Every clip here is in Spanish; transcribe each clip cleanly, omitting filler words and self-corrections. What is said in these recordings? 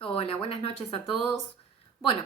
Hola, buenas noches a todos. Bueno,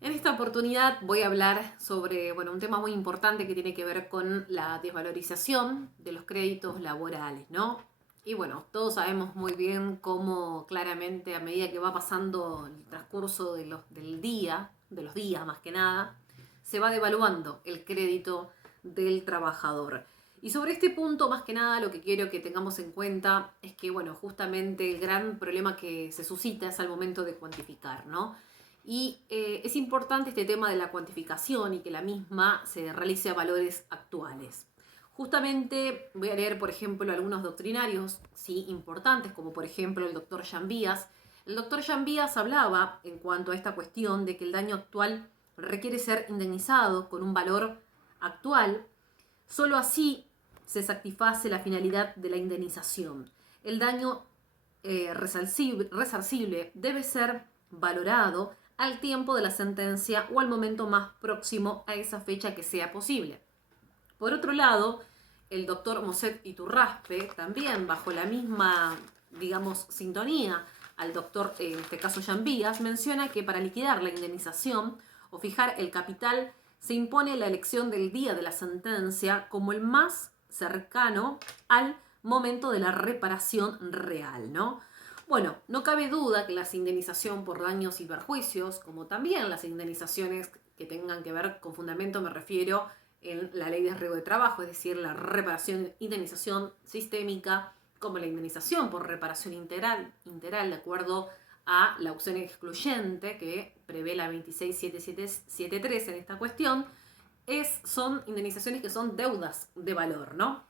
en esta oportunidad voy a hablar sobre, un tema muy importante que tiene que ver con la desvalorización de los créditos laborales, ¿no? Y bueno, todos sabemos muy bien cómo claramente a medida que va pasando el transcurso del día, de los días más que nada, se va devaluando el crédito del trabajador. Y sobre este punto, más que nada, lo que quiero que tengamos en cuenta es que, justamente el gran problema que se suscita es al momento de cuantificar, ¿no? Y es importante este tema de la cuantificación y que la misma se realice a valores actuales. Justamente voy a leer, por ejemplo, algunos doctrinarios, sí, importantes, como por ejemplo el doctor Jambías. El doctor Jambías hablaba en cuanto a esta cuestión de que el daño actual requiere ser indemnizado con un valor actual. Solo así se satisface la finalidad de la indemnización. El daño resarcible debe ser valorado al tiempo de la sentencia o al momento más próximo a esa fecha que sea posible. Por otro lado, el doctor Moset Iturraspe, también bajo la misma, digamos, sintonía al doctor, en este caso Jambías, menciona que para liquidar la indemnización o fijar el capital se impone la elección del día de la sentencia como el más cercano al momento de la reparación real, ¿no? Bueno, no cabe duda que la indemnización por daños y perjuicios, como también las indemnizaciones que tengan que ver con fundamento, me refiero en la ley de riesgo de trabajo, es decir, la reparación, indemnización sistémica, como la indemnización por reparación integral de acuerdo a la opción excluyente que prevé la 26773 en esta cuestión, son indemnizaciones que son deudas de valor, ¿no?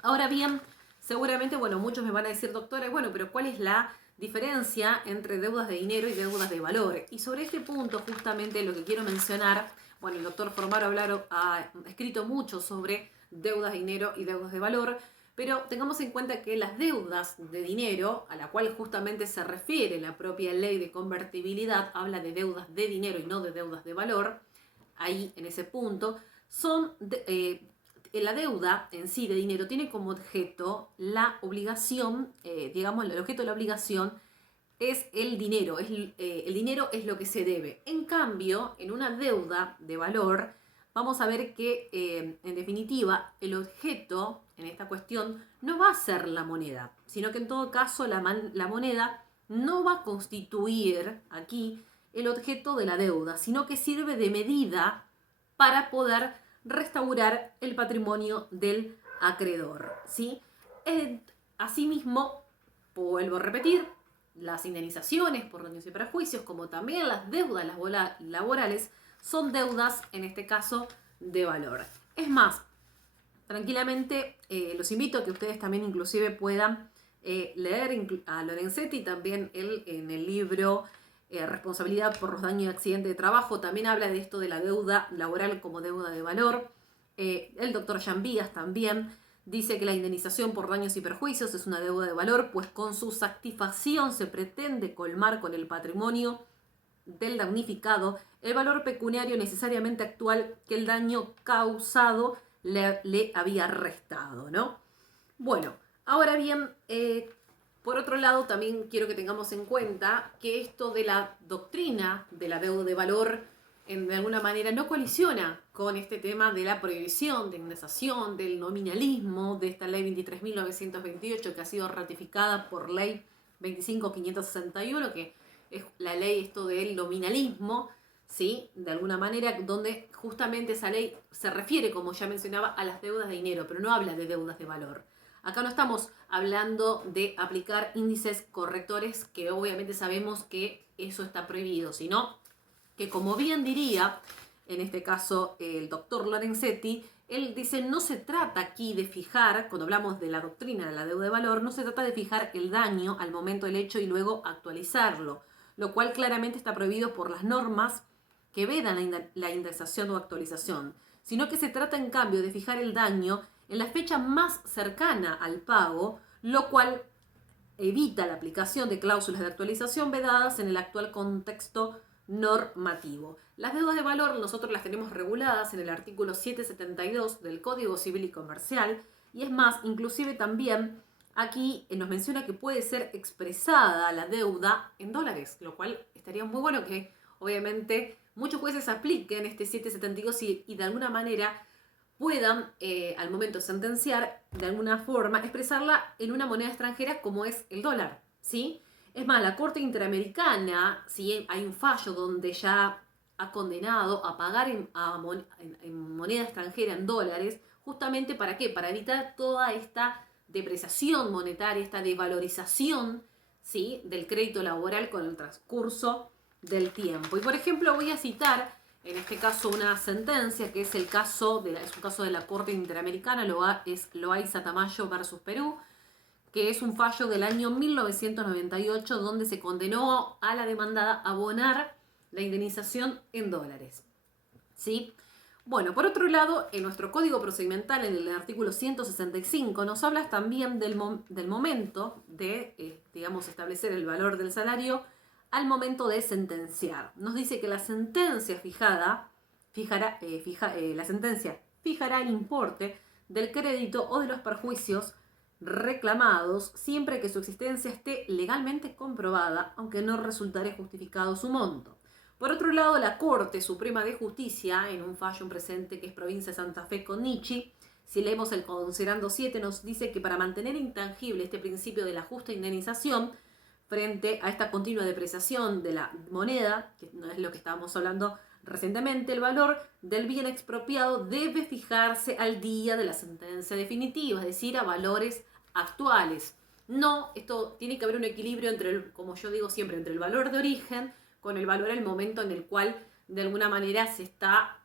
Ahora bien, seguramente, muchos me van a decir, doctora, pero ¿cuál es la diferencia entre deudas de dinero y deudas de valor? Y sobre este punto, justamente lo que quiero mencionar, el doctor Formaro ha escrito mucho sobre deudas de dinero y deudas de valor, pero tengamos en cuenta que las deudas de dinero, a la cual justamente se refiere la propia ley de convertibilidad, habla de deudas de dinero y no de deudas de valor, ahí en ese punto, la deuda en sí de dinero tiene como objeto la obligación, digamos, el objeto de la obligación es el dinero, el dinero es lo que se debe. En cambio, en una deuda de valor, vamos a ver que, en definitiva, el objeto en esta cuestión no va a ser la moneda, sino que en todo caso la moneda no va a constituir aquí el objeto de la deuda, sino que sirve de medida para poder restaurar el patrimonio del acreedor, ¿sí? Asimismo, vuelvo a repetir, las indemnizaciones por daños y perjuicios, como también las deudas laborales, son deudas, en este caso, de valor. Es más, tranquilamente los invito a que ustedes también inclusive puedan leer a Lorenzetti, también él en el libro Responsabilidad por los daños y accidentes de trabajo, también habla de esto de la deuda laboral como deuda de valor. El doctor Jambías también dice que la indemnización por daños y perjuicios es una deuda de valor, pues con su satisfacción se pretende colmar con el patrimonio del damnificado el valor pecuniario necesariamente actual que el daño causado le había restado, ¿no? Bueno, ahora bien, por otro lado, también quiero que tengamos en cuenta que esto de la doctrina de la deuda de valor, de alguna manera, no colisiona con este tema de la prohibición de indexación, del nominalismo, de esta ley 23.928 que ha sido ratificada por ley 25.561, que es la ley esto del nominalismo, ¿sí? De alguna manera, donde justamente esa ley se refiere, como ya mencionaba, a las deudas de dinero, pero no habla de deudas de valor. Acá no estamos hablando de aplicar índices correctores, que obviamente sabemos que eso está prohibido, sino que, como bien diría, en este caso, el doctor Lorenzetti, él dice, no se trata aquí de fijar, cuando hablamos de la doctrina de la deuda de valor, no se trata de fijar el daño al momento del hecho y luego actualizarlo, lo cual claramente está prohibido por las normas que vedan la indexación o actualización, sino que se trata en cambio de fijar el daño en la fecha más cercana al pago, lo cual evita la aplicación de cláusulas de actualización vedadas en el actual contexto normativo. Las deudas de valor nosotros las tenemos reguladas en el artículo 772 del Código Civil y Comercial, y es más, inclusive también aquí nos menciona que puede ser expresada la deuda en dólares, lo cual estaría muy bueno que obviamente muchos jueces apliquen este 772 y de alguna manera puedan, al momento de sentenciar, de alguna forma expresarla en una moneda extranjera como es el dólar, ¿sí? Es más, la Corte Interamericana, si hay un fallo donde ya ha condenado a pagar en moneda extranjera, en dólares, justamente ¿para qué? Para evitar toda esta depreciación monetaria, esta devalorización, ¿sí?, del crédito laboral con el transcurso del tiempo. Y por ejemplo voy a citar en este caso una sentencia que es el caso es un caso de la Corte Interamericana, es Loaiza Tamayo versus Perú, que es un fallo del año 1998 donde se condenó a la demandada a abonar la indemnización en dólares, ¿sí? Bueno, por otro lado, en nuestro Código Procedimental, en el artículo 165, nos habla también del momento de, digamos, establecer el valor del salario al momento de sentenciar. Nos dice que la sentencia la sentencia fijará el importe del crédito o de los perjuicios reclamados siempre que su existencia esté legalmente comprobada, aunque no resultare justificado su monto. Por otro lado, la Corte Suprema de Justicia, en un fallo presente que es Provincia de Santa Fe con Nichi, si leemos el considerando 7, nos dice que para mantener intangible este principio de la justa indemnización frente a esta continua depreciación de la moneda, que no es lo que estábamos hablando recientemente, el valor del bien expropiado debe fijarse al día de la sentencia definitiva, es decir, a valores actuales. No, esto tiene que haber un equilibrio entre, como yo digo siempre, entre el valor de origen con el valor al momento en el cual de alguna manera se está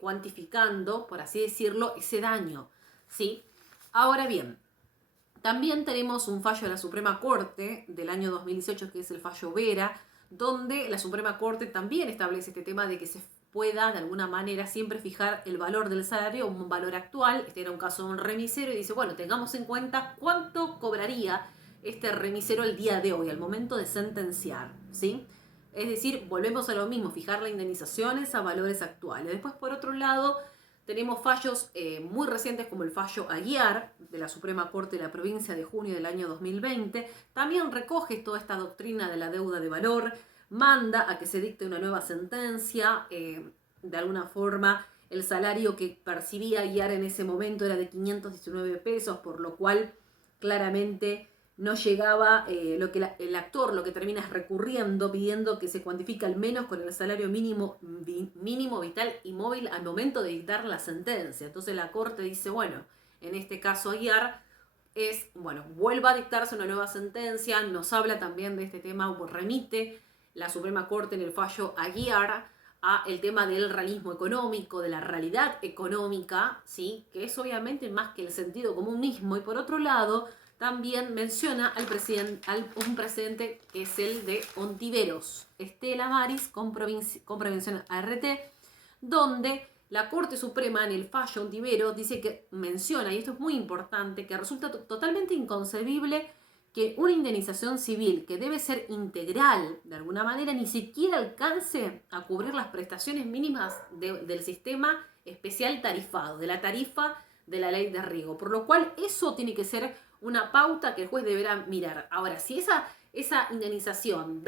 cuantificando, por así decirlo, ese daño, ¿sí? Ahora bien, también tenemos un fallo de la Suprema Corte del año 2018, que es el fallo Vera, donde la Suprema Corte también establece este tema de que se pueda de alguna manera siempre fijar el valor del salario, un valor actual. Este era un caso de un remisero y dice, bueno, tengamos en cuenta cuánto cobraría este remisero el día de hoy, al momento de sentenciar, ¿sí? Es decir, volvemos a lo mismo, fijar las indemnizaciones a valores actuales. Después, por otro lado, tenemos fallos muy recientes como el fallo Aguiar de la Suprema Corte de la Provincia de junio del año 2020. También recoge toda esta doctrina de la deuda de valor, manda a que se dicte una nueva sentencia. De alguna forma, el salario que percibía Aguiar en ese momento era de 519 pesos, por lo cual claramente no llegaba, lo que el actor lo que termina es recurriendo, pidiendo que se cuantifique al menos con el salario mínimo vital y móvil al momento de dictar la sentencia. Entonces la Corte dice, bueno, en este caso Aguiar vuelva a dictarse una nueva sentencia, nos habla también de este tema, o remite la Suprema Corte en el fallo Aguiar a el tema del realismo económico, de la realidad económica, ¿sí?, que es obviamente más que el sentido comunismo. Y por otro lado, también menciona un precedente que es el de Ontiveros, Estela Maris con prevención ART, donde la Corte Suprema en el fallo Ontiveros dice que menciona, y esto es muy importante, que resulta totalmente inconcebible que una indemnización civil que debe ser integral de alguna manera ni siquiera alcance a cubrir las prestaciones mínimas del sistema especial tarifado, de la tarifa de la ley de riego, por lo cual eso tiene que ser una pauta que el juez deberá mirar. Ahora, si esa indemnización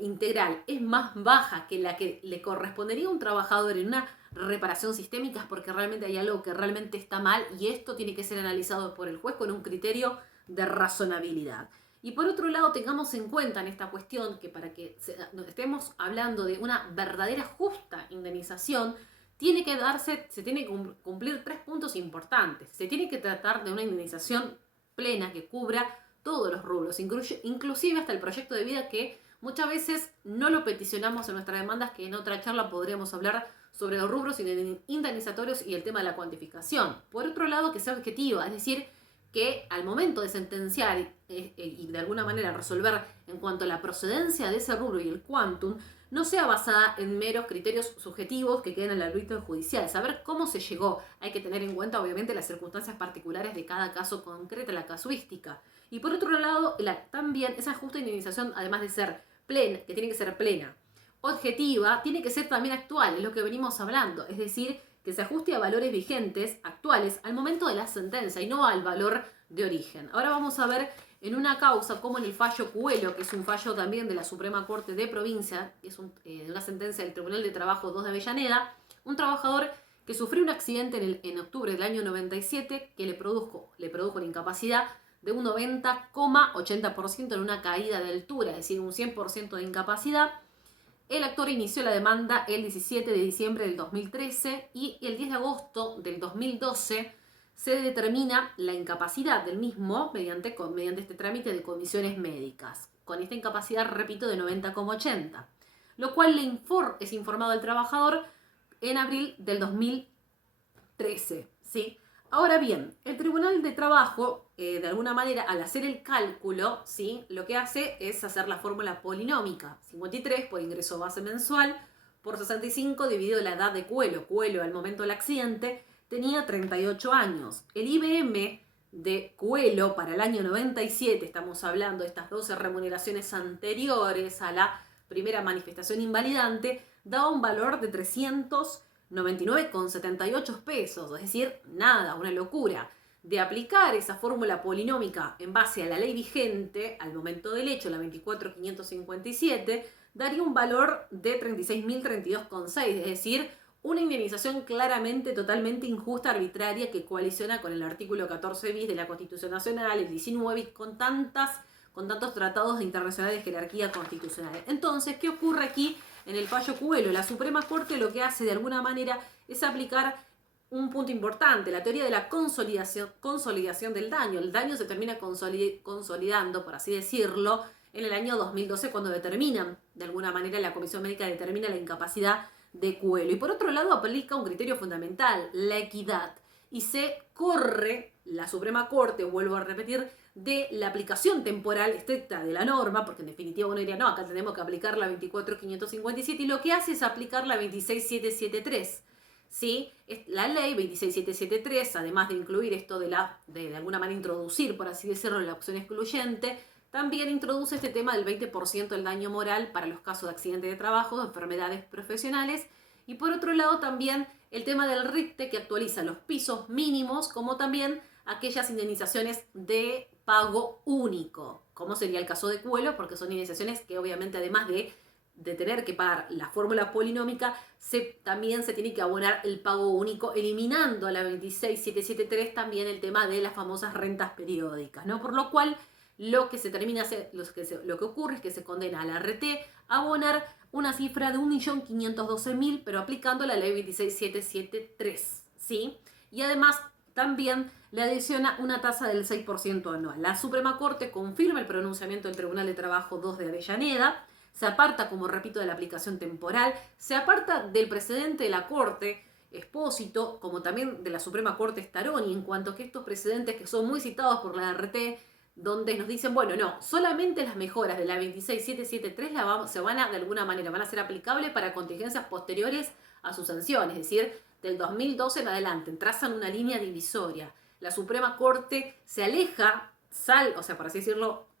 integral es más baja que la que le correspondería a un trabajador en una reparación sistémica, es porque realmente hay algo que realmente está mal y esto tiene que ser analizado por el juez con un criterio de razonabilidad. Y por otro lado, tengamos en cuenta en esta cuestión que para que estemos hablando de una verdadera justa indemnización, se tiene que cumplir 3 puntos importantes. Se tiene que tratar de una indemnización plena que cubra todos los rubros, inclusive hasta el proyecto de vida, que muchas veces no lo peticionamos en nuestras demandas, que en otra charla podríamos hablar sobre los rubros indemnizatorios y el tema de la cuantificación. Por otro lado, que sea objetiva, es decir, que al momento de sentenciar y de alguna manera resolver en cuanto a la procedencia de ese rubro y el quantum, no sea basada en meros criterios subjetivos que queden en el ámbito judicial. Saber cómo se llegó. Hay que tener en cuenta, obviamente, las circunstancias particulares de cada caso concreto, la casuística. Y por otro lado, también esa justa indemnización, además de ser plena, que tiene que ser plena, objetiva, tiene que ser también actual, es lo que venimos hablando. Es decir, que se ajuste a valores vigentes, actuales, al momento de la sentencia y no al valor de origen. Ahora vamos a ver en una causa como en el fallo Cuelo, que es un fallo también de la Suprema Corte de Provincia, que es de una sentencia del Tribunal de Trabajo 2 de Avellaneda, un trabajador que sufrió un accidente en octubre del año 97 que le produjo una incapacidad de un 90,80% en una caída de altura, es decir, un 100% de incapacidad. El actor inició la demanda el 17 de diciembre del 2013 y el 10 de agosto del 2012 se determina la incapacidad del mismo mediante este trámite de comisiones médicas, con esta incapacidad, repito, de 90,80, lo cual es informado al trabajador en abril del 2013, ¿sí? Ahora bien, el Tribunal de Trabajo, de alguna manera, al hacer el cálculo, ¿sí?, lo que hace es hacer la fórmula polinómica. 53 por ingreso base mensual por 65 dividido la edad de Cuelo. Cuelo, al momento del accidente, tenía 38 años. El IBM de Cuelo para el año 97, estamos hablando de estas 12 remuneraciones anteriores a la primera manifestación invalidante, daba un valor de 399,78 pesos, es decir, nada, una locura. De aplicar esa fórmula polinómica en base a la ley vigente al momento del hecho, la 24.557, daría un valor de 36.032,6, es decir, una indemnización claramente, totalmente injusta, arbitraria, que coaliciona con el artículo 14 bis de la Constitución Nacional, el 19 bis, con tantos tratados internacionales de jerarquía constitucional. Entonces, ¿qué ocurre aquí en el fallo Cuelo? La Suprema Corte lo que hace de alguna manera es aplicar un punto importante, la teoría de la consolidación del daño. El daño se termina consolidando, por así decirlo, en el año 2012, cuando determinan, de alguna manera, la Comisión Médica determina la incapacidad de Cuelo. Y por otro lado, aplica un criterio fundamental, la equidad. Y se corre la Suprema Corte, vuelvo a repetir, de la aplicación temporal estricta de la norma, porque en definitiva uno diría, no, acá tenemos que aplicar la 24.557, y lo que hace es aplicar la 26.773. ¿Sí? La ley 26.773, además de incluir esto de alguna manera introducir, por así decirlo, la opción excluyente, también introduce este tema del 20% del daño moral para los casos de accidentes de trabajo, de enfermedades profesionales, y por otro lado también el tema del RICTE, que actualiza los pisos mínimos, como también aquellas indemnizaciones de pago único, como sería el caso de Cuelo, porque son indemnizaciones que obviamente, además de tener que pagar la fórmula polinómica, también se tiene que abonar el pago único, eliminando a la 26.773 también el tema de las famosas rentas periódicas, ¿no? Por lo cual, lo que ocurre es que se condena a la RT a abonar una cifra de 1.512.000, pero aplicando la ley 26.773, ¿sí? Y además también le adiciona una tasa del 6% anual. La Suprema Corte confirma el pronunciamiento del Tribunal de Trabajo 2 de Avellaneda, se aparta, como repito, de la aplicación temporal, se aparta del precedente de la Corte Expósito, como también de la Suprema Corte Staroni, en cuanto a que estos precedentes que son muy citados por la RT, donde nos dicen, bueno, no, solamente las mejoras de la 26.773 van a ser aplicables para contingencias posteriores a su sanción, es decir, del 2012 en adelante, trazan una línea divisoria. La Suprema Corte se aleja,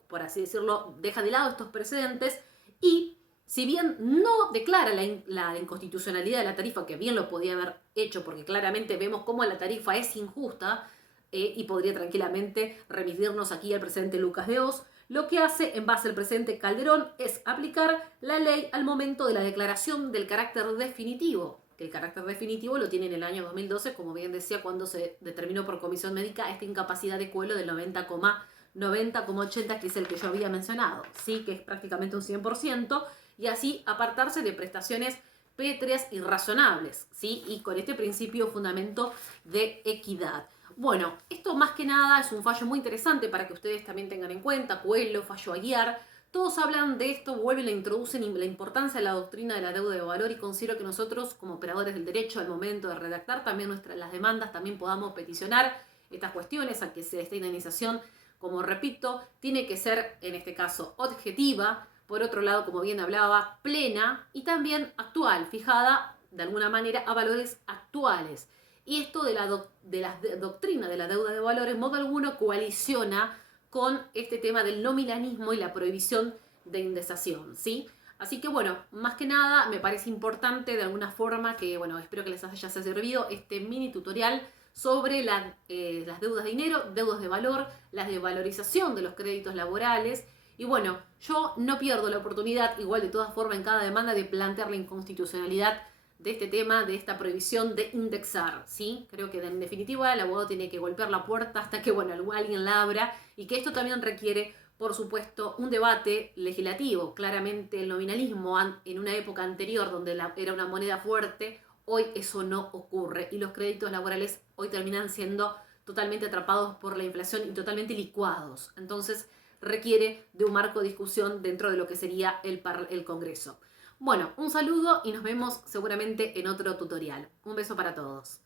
por así decirlo, deja de lado estos precedentes y, si bien no declara la inconstitucionalidad de la tarifa, que bien lo podía haber hecho, porque claramente vemos cómo la tarifa es injusta, y podría tranquilamente remitirnos aquí al presidente Lucas de Oz, lo que hace en base al presidente Calderón es aplicar la ley al momento de la declaración del carácter definitivo, que el carácter definitivo lo tiene en el año 2012, como bien decía, cuando se determinó por comisión médica esta incapacidad de Cuelo del 90,80, que es el que yo había mencionado, ¿sí? Que es prácticamente un 100%, y así apartarse de prestaciones pétreas y razonables, ¿sí? Y con este principio fundamento de equidad. Bueno, esto más que nada es un fallo muy interesante para que ustedes también tengan en cuenta. Cuelo, fallo Aguiar, todos hablan de esto, vuelven e introducen la importancia de la doctrina de la deuda de valor, y considero que nosotros, como operadores del derecho, al momento de redactar también las demandas, también podamos peticionar estas cuestiones, a que esta indemnización, como repito, tiene que ser, en este caso, objetiva, por otro lado, como bien hablaba, plena y también actual, fijada de alguna manera a valores actuales. Y esto de la doctrina de la deuda de valor en modo alguno coaliciona con este tema del nominalismo y la prohibición de indexación, ¿sí? Así que bueno, más que nada me parece importante de alguna forma que, bueno, espero que les haya servido este mini tutorial sobre las deudas de dinero, deudas de valor, la desvalorización de los créditos laborales. Y bueno, yo no pierdo la oportunidad, igual de todas formas en cada demanda, de plantear la inconstitucionalidad de este tema, de esta prohibición de indexar, ¿sí? Creo que en definitiva el abogado tiene que golpear la puerta hasta que, bueno, alguien la abra, y que esto también requiere, por supuesto, un debate legislativo. Claramente el nominalismo en una época anterior donde era una moneda fuerte, hoy eso no ocurre y los créditos laborales hoy terminan siendo totalmente atrapados por la inflación y totalmente licuados. Entonces requiere de un marco de discusión dentro de lo que sería el Congreso. Bueno, un saludo y nos vemos seguramente en otro tutorial. Un beso para todos.